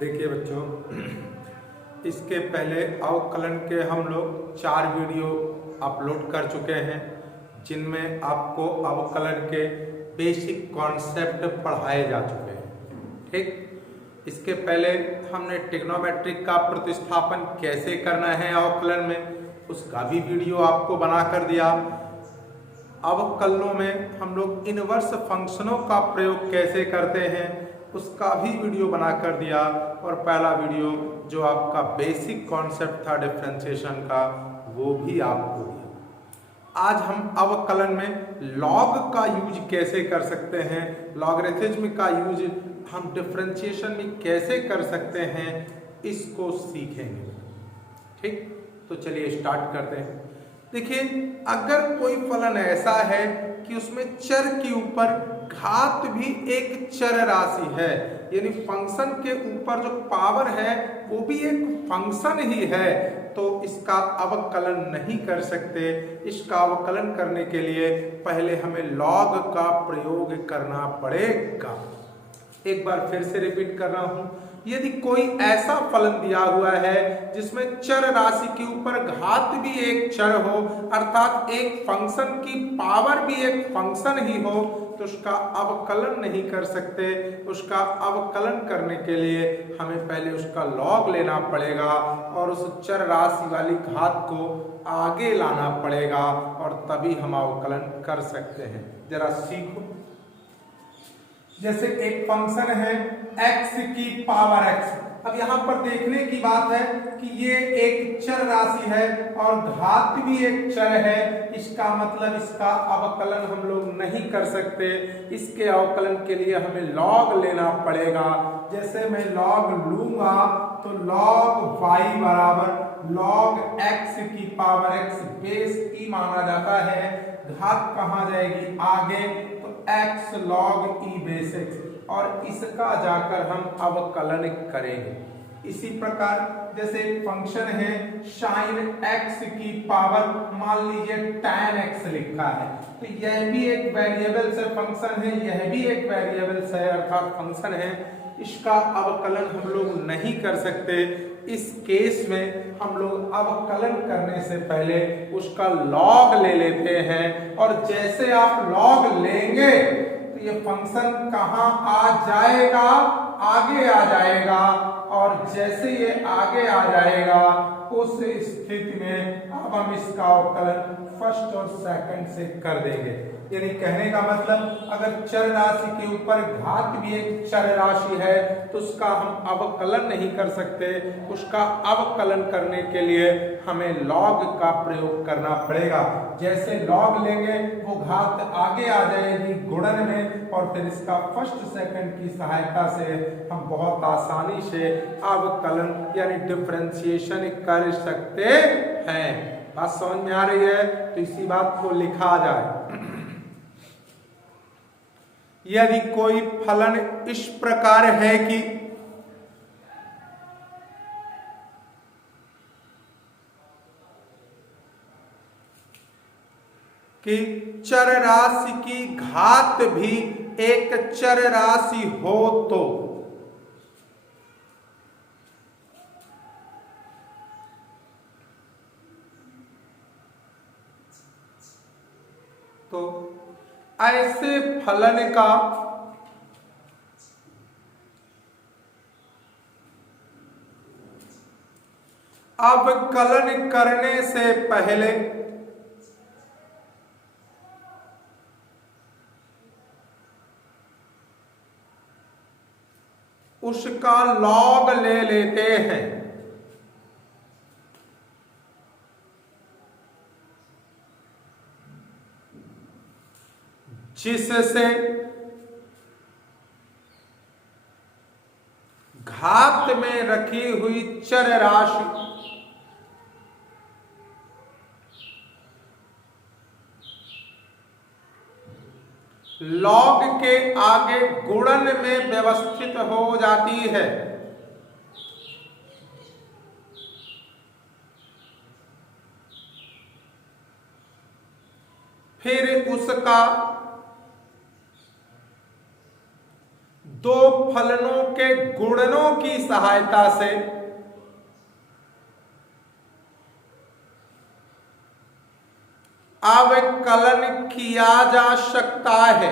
देखिए बच्चों, इसके पहले अवकलन के हम लोग 4 वीडियो अपलोड कर चुके हैं, जिनमें आपको अवकलन के बेसिक कॉन्सेप्ट पढ़ाए जा चुके हैं। ठीक, इसके पहले हमने ट्रिग्नोमेट्रिक का प्रतिस्थापन कैसे करना है अवकलन में, उसका भी वीडियो आपको बना कर दिया। अवकलनों में हम लोग इनवर्स फंक्शनों का प्रयोग कैसे करते हैं, उसका भी वीडियो बना कर दिया। और पहला वीडियो जो आपका बेसिक कॉन्सेप्ट था डिफरेंशिएशन का, वो भी आपको दिया। आज हम अवकलन में लॉग का यूज कैसे कर सकते हैं, लॉगरिथम का यूज हम डिफरेंशिएशन में कैसे कर सकते हैं, इसको सीखेंगे। ठीक, तो चलिए स्टार्ट करते हैं। देखिए, अगर कोई फलन ऐसा है कि उसमें चर के ऊपर घात भी एक चर राशि है, यानी फंक्शन के ऊपर जो पावर है वो भी एक फंक्शन ही है, तो इसका अवकलन नहीं कर सकते। इसका अवकलन करने के लिए पहले हमें लॉग का प्रयोग करना पड़ेगा। एक बार फिर से रिपीट कर रहा हूं, यदि कोई ऐसा फलन दिया हुआ है जिसमें चर राशि के ऊपर घात भी एक चर हो, अर्थात एक फंक्शन की पावर भी एक फंक्शन ही हो, तो उसका अवकलन नहीं कर सकते। उसका अवकलन करने के लिए हमें पहले उसका लॉग लेना पड़ेगा और उस चर राशि वाली घात को आगे लाना पड़ेगा, और तभी हम अवकलन कर सकते हैं। जरा सीखो। जैसे एक फंक्शन है x की पावर x, अब यहाँ पर देखने की बात है कि ये एक चर राशि है और घात भी एक चर है, इसका मतलब इसका अवकलन हम लोग नहीं कर सकते। इसके अवकलन के लिए हमें लॉग लेना पड़ेगा। जैसे मैं लॉग लूंगा तो लॉग y बराबर लॉग x की पावर x बेस e माना जाता है, घात कहाँ जाएगी आगे, x log e base x, और इसका जाकर हम अवकलन करेंगे। इसी प्रकार जैसे एक फंक्शन है sin x की पावर, मान लीजिए tan x लिखा है, तो यह भी एक वेरिएबल से फंक्शन है, यह भी एक वेरिएबल से अर्थात फंक्शन है। इसका अवकलन हम लोग नहीं कर सकते। इस केस में हम लोग अवकलन करने से पहले उसका लॉग ले लेते हैं, और जैसे आप लॉग लेंगे तो ये फंक्शन कहाँ आ जाएगा, आगे आ जाएगा, और जैसे ये आगे आ जाएगा उस स्थिति में अब हम इसका अवकलन फर्स्ट और सेकंड से कर देंगे। यानी कहने का मतलब, अगर चर राशि के ऊपर घात भी एक चर राशि है तो उसका हम अवकलन नहीं कर सकते। उसका अवकलन करने के लिए हमें लॉग का प्रयोग करना पड़ेगा। जैसे लॉग लेंगे वो घात आगे आ जाएगी गुणन में, और फिर इसका फर्स्ट सेकंड की सहायता से हम बहुत आसानी से अवकलन यानी डिफरेंशिएशन कर सकते हैं। बात समझ में आ रही है? तो इसी बात को लिखा जाए। यदि कोई फलन इस प्रकार है कि चर राशि की घात भी एक चर राशि हो, तो ऐसे फलन का अवकलन करने से पहले उसका लॉग ले लेते हैं। जिससे घात में रखी हुई चर राशि लॉग के आगे गुणन में व्यवस्थित हो जाती है। फिर उसका दो फलनों के गुणनों की सहायता से अवकलन किया जा सकता है।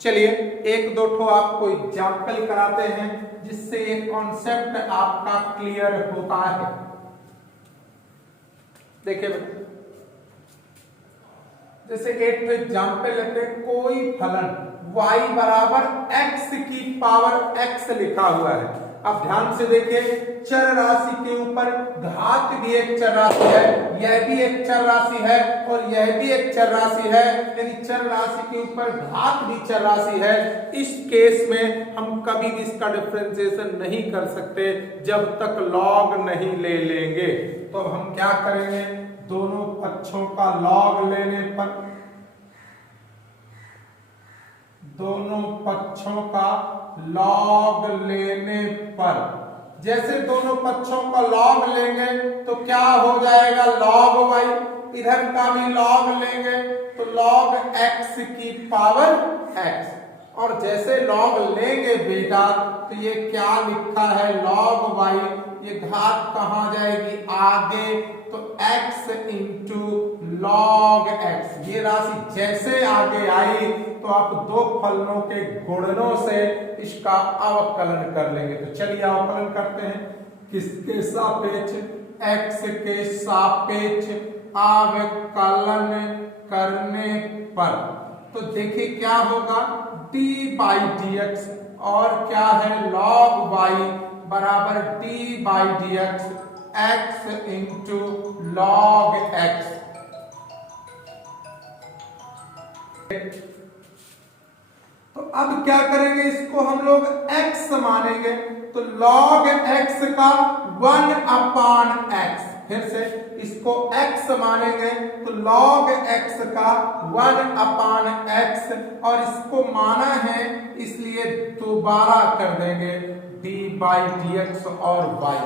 चलिए एक दो ठो आपको एग्जाम्पल कराते हैं जिससे ये कॉन्सेप्ट आपका क्लियर होता है। देखिए जैसे एक तो एग्जाम्पल लेते हैं, कोई फलन y बराबर x की पावर x लिखा हुआ है। अब ध्यान से देखिए, चर राशि के ऊपर घात भी एक चर राशि है, यह भी एक चर राशि है और यह भी एक चर राशि है, यानी चर राशि के ऊपर घात भी चर राशि है। इस केस में हम कभी भी इसका डिफरेंशिएशन नहीं कर सकते जब तक लॉग नहीं ले लेंगे। तो हम क्या करेंगे, दोनों पक्षों का लॉग लेने पर, दोनों पक्षों का लॉग लेने पर, जैसे दोनों पक्षों का लॉग लेंगे तो क्या हो जाएगा, लॉग y, इधर का भी लॉग लेंगे तो लॉग x की पावर x, और जैसे लॉग लेंगे बेटा तो ये क्या लिखा है, लॉग y, ये घात कहां जाएगी आगे, तो x इंटू लॉग x। ये राशि जैसे आगे आई तो आप दो फलनों के गुणनों से इसका अवकलन कर लेंगे। तो चलिए अवकलन करते हैं, किसके सापेक्ष, x के सापेक्ष अवकलन करने पर। तो देखिए क्या होगा, d बाई डी एक्स, और क्या है log y बराबर d by D x, x into log x। तो अब क्या करेंगे, इसको हम लोग x मानेंगे तो log x का 1/x, फिर से इसको x मानेंगे तो log x का 1/x, और इसको माना है इसलिए दोबारा कर देंगे d बाई डी एक्स और y।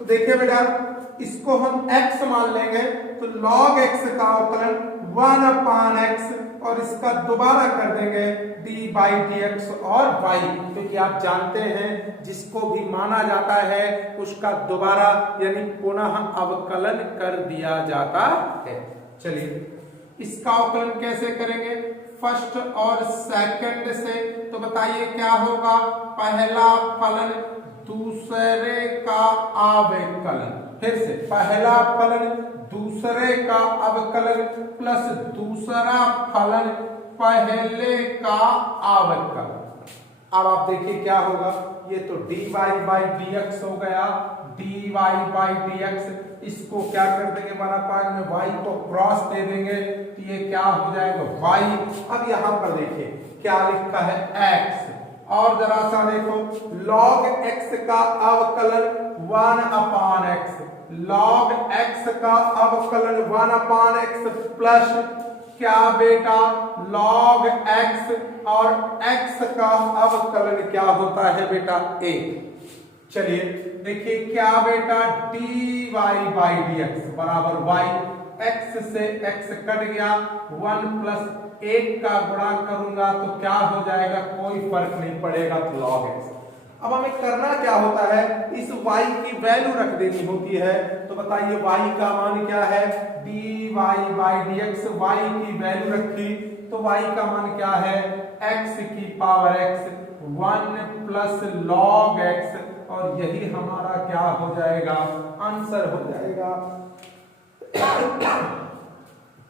तो देखिए बेटा, इसको हम x मान लेंगे तो log x का अवकलन 1/x, और इसका दोबारा कर देंगे d बाई डी एक्स और y, क्योंकि आप जानते हैं जिसको भी माना जाता है उसका दोबारा यानी पुनः अवकलन कर दिया जाता है। चलिए इसका अवकलन कैसे करेंगे, फर्स्ट और सेकंड से। तो बताइए क्या होगा, पहला फलन दूसरे का अवकलन, फिर से पहला फलन दूसरे का अवकलन प्लस दूसरा फलन पहले का अवकलन। अब आप देखिए क्या होगा, ये तो dy बाई डी एक्स हो गया, dy बाई डी एक्स, इसको क्या कर देंगे, बड़ा पाग में y को क्रॉस दे देंगे तो ये क्या हो जाएगा y। अब यहां पर देखिए क्या लिखा है x, और जरा सा देखो log x का अवकलन 1/x, log x का अवकलन 1/x प्लस क्या बेटा log x, और x का अवकलन क्या होता है बेटा 1। चलिए देखिए क्या बेटा, dy बाई डी एक्स बराबर y, x से x कट गया, 1 प्लस 1 का गुणा करूंगा तो क्या हो जाएगा, कोई फर्क नहीं पड़ेगा, तो log x। अब हमें करना क्या होता है, इस y की वैल्यू रख देनी होती है। तो बताइए y का मान क्या है, dy by D x, y की वैल्यू रखी तो y का मान क्या है, x की power x, 1 plus log x, और यही हमारा क्या हो जाएगा, आंसर हो जाएगा।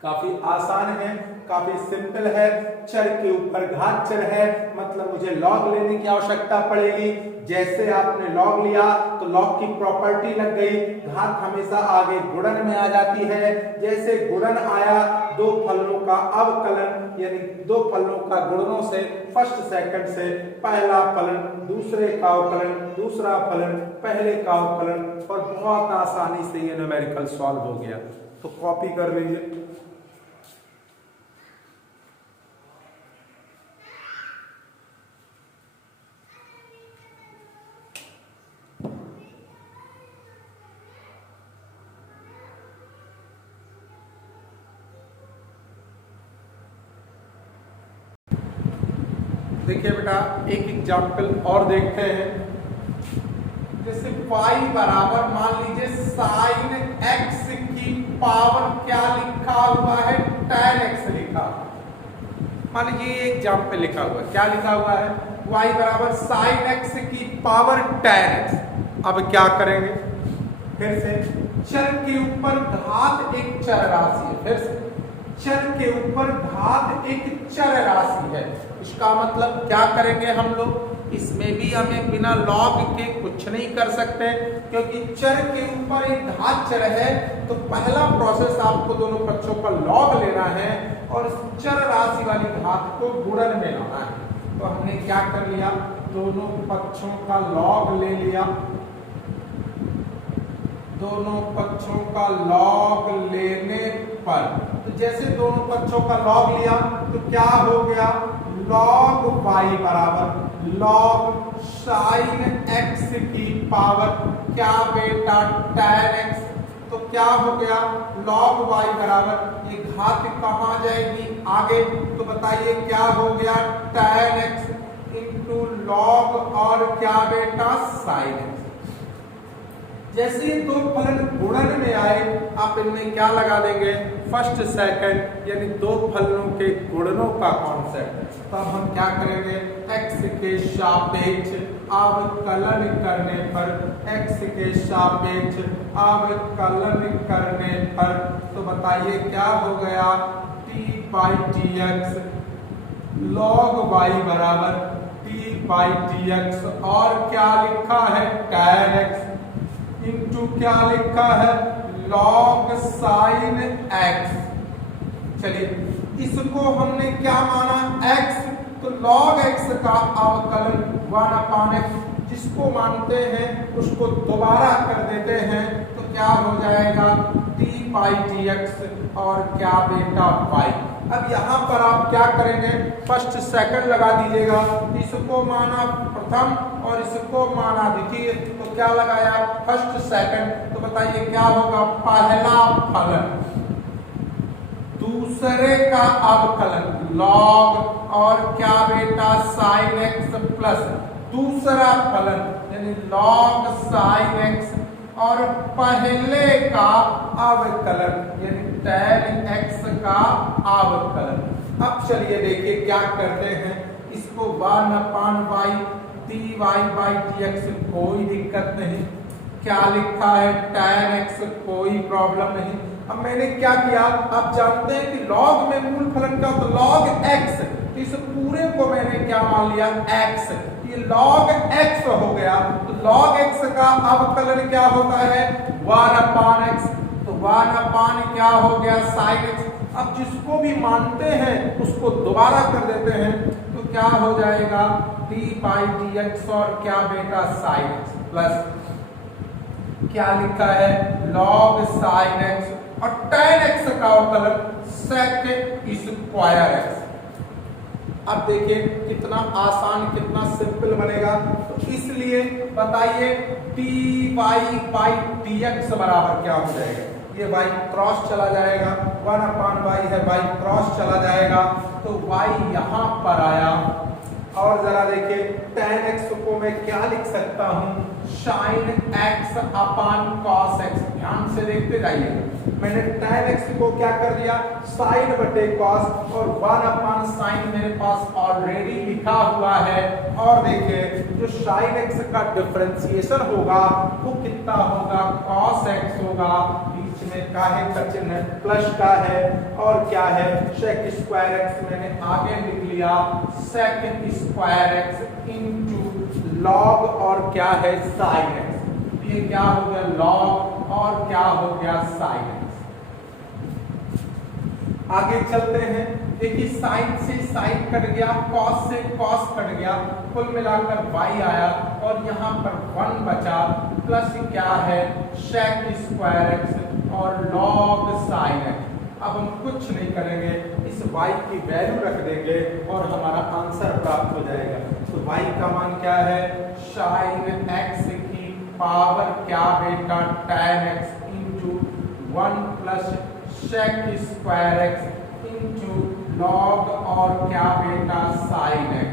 काफी आसान है, काफी सिंपल है, चर के ऊपर घात चर है, मतलब मुझे लॉग लेने की आवश्यकता पड़ेगी। जैसे आपने लॉग लिया तो लॉग की प्रॉपर्टी लग गई, घात हमेशा आगे गुणन में आ जाती है। जैसे गुणन आया, दो फलनों का अवकलन यानी दो फलनों का गुणनों से, फर्स्ट सेकंड से, पहला फलन दूसरे का अवकलन, दूसरा फलन पहले का अवकलन, और बहुत आसानी से ये न्यूमेरिकल सॉल्व हो गया। तो कॉपी कर लीजिए। देखिए बेटा एक एग्जाम्पल और देखते हैं। जैसे y बराबर मान लीजिए साइन x की पावर क्या लिखा हुआ है, tan x लिखा। मान लीजिए ये एग्जाम्पल लिखा हुआ है, क्या लिखा हुआ है, y बराबर साइन x की पावर tan x। अब क्या करेंगे, फिर से चर के ऊपर घात एक चर राशि है, फिर से चर के ऊपर घात एक चर राशि है। इसका मतलब क्या करेंगे हम लोग, इसमें भी हमें बिना लॉग के कुछ नहीं कर सकते, क्योंकि चर के ऊपर एक घात चर है। तो पहला प्रोसेस आपको दोनों पक्षों का लॉग लेना है और इस चर राशि वाली घात को गुणन में लाना है। तो हमने क्या कर लिया, दोनों पक्षों का लॉग ले लिया, दोनों पक्षों का लॉग लेने पर, तो जैसे दोनों पक्षों का लॉग लिया तो क्या हो गया, लॉग y बराबर लॉग साइन x की पावर क्या बेटा tan x। तो क्या हो गया, लॉग y बराबर ये घात कहाँ जाएगी आगे, तो बताइए क्या हो गया, tan x इंटू लॉग और क्या बेटा साइन x। जैसे दो फलन गुणन में आए आप इनमें क्या लगा देंगे, फर्स्ट सेकंड, यानी दो फलनों के गुणनों का कॉन्सेप्ट। तो अब हम क्या करेंगे, x के सापेक्ष अवकलन करने पर, x के सापेक्ष अवकलन करने पर, तो बताइए क्या हो गया, t by T x log y बराबर t बाई टी एक्स और क्या लिखा है tan x इंटू क्या लिखा है, लॉग साइन x। चलिए इसको हमने क्या माना x, तो log x का अवकलन 1/x, जिसको मानते हैं उसको दोबारा कर देते हैं, तो क्या हो जाएगा t बाई टी एक्स और क्या बेटा y। अब यहाँ पर आप क्या करेंगे, फर्स्ट सेकंड लगा दीजिएगा, इसको माना प्रथम और इसको माना द्वितीय, तो क्या लगाया फर्स्ट सेकंड। तो बताइए क्या होगा, पहला फलन दूसरे का अवकलन लॉग और क्या बेटा साइन x प्लस दूसरा फलन यानी लॉग साइन x और पहले का अवकलन यानी tan x का अवकलन। अब चलिए देखिए क्या करते हैं, इसको 1/y dy बाई dx कोई दिक्कत नहीं, क्या लिखा है tan x कोई प्रॉब्लम नहीं। अब मैंने क्या किया, आप जानते हैं कि लॉग में मूल फलन का तो log x, तो इस पूरे को मैंने क्या मान लिया x, ये log x हो गया। तो log x का अवकलन क्या होता है 1/x, तो 1/ क्या हो गया sin x। अब जिसको भी मानते हैं उसको दोबारा कर देते हैं, तो क्या हो जाएगा d बाई dx और क्या बेटा sin x प्लस क्या लिखा है log sin x और tan x का अवकलन sec स्क्वायर x। अब देखिए कितना आसान कितना सिंपल बनेगा, तो इसलिए बताइए dy बाई dx बराबर क्या हो जाएगा, ये y क्रॉस चला जाएगा, 1/y है y क्रॉस चला जाएगा, तो y यहाँ पर आया। और जरा देखिए tan x को मैं क्या लिख सकता हूँ, sin x अपान cos x। ध्यान से देखते जाइए, मैंने tan x को क्या कर दिया sin बटे cos और 1/sin मेरे पास ऑलरेडी लिखा हुआ है। और देखिए जो sin x का डिफरेंशिएशन होगा वो कितना होगा, cos x होगा, बीच में काहे का चिन्ह प्लस का है और क्या है sec स्क्वायर x, मैंने आगे लिख लिया sec square x into log और क्या है sin x। ये क्या हो गया लॉग और क्या हो गया sin x। आगे चलते हैं, देखिए साइन से साइन कट गया, कॉस से कॉस कट गया, कुल मिलाकर y आया और यहाँ पर 1 बचा, प्लस क्या है sec स्क्वायर x और log sin x। अब हम कुछ नहीं करेंगे, इस y की वैल्यू रख देंगे और हमारा आंसर प्राप्त हो जाएगा। तो y का मान क्या है, sin x की पावर क्या बेटा tan x into 1 plus sec square x into log और क्या बेटा sin x।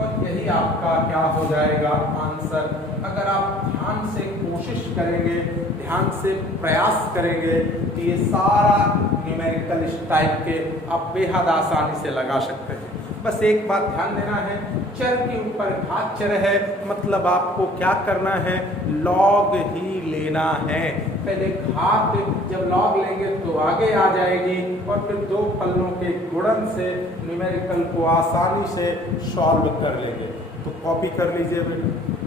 और यही आपका क्या हो जाएगा आंसर। अगर आप ध्यान से कोशिश करेंगे, ध्यान से प्रयास करेंगे तो ये सारा न्यूमेरिकल इस टाइप के आप बेहद आसानी से लगा सकते हैं। बस एक बात ध्यान देना है, चर के ऊपर घात चर है, मतलब आपको क्या करना है, लॉग ही लेना है। पहले घात, जब लॉग लेंगे तो आगे आ जाएगी और फिर दो फलनों के गुणन से न्यूमेरिकल को आसानी से सॉल्व कर लेंगे। तो कॉपी कर लीजिए बेटा।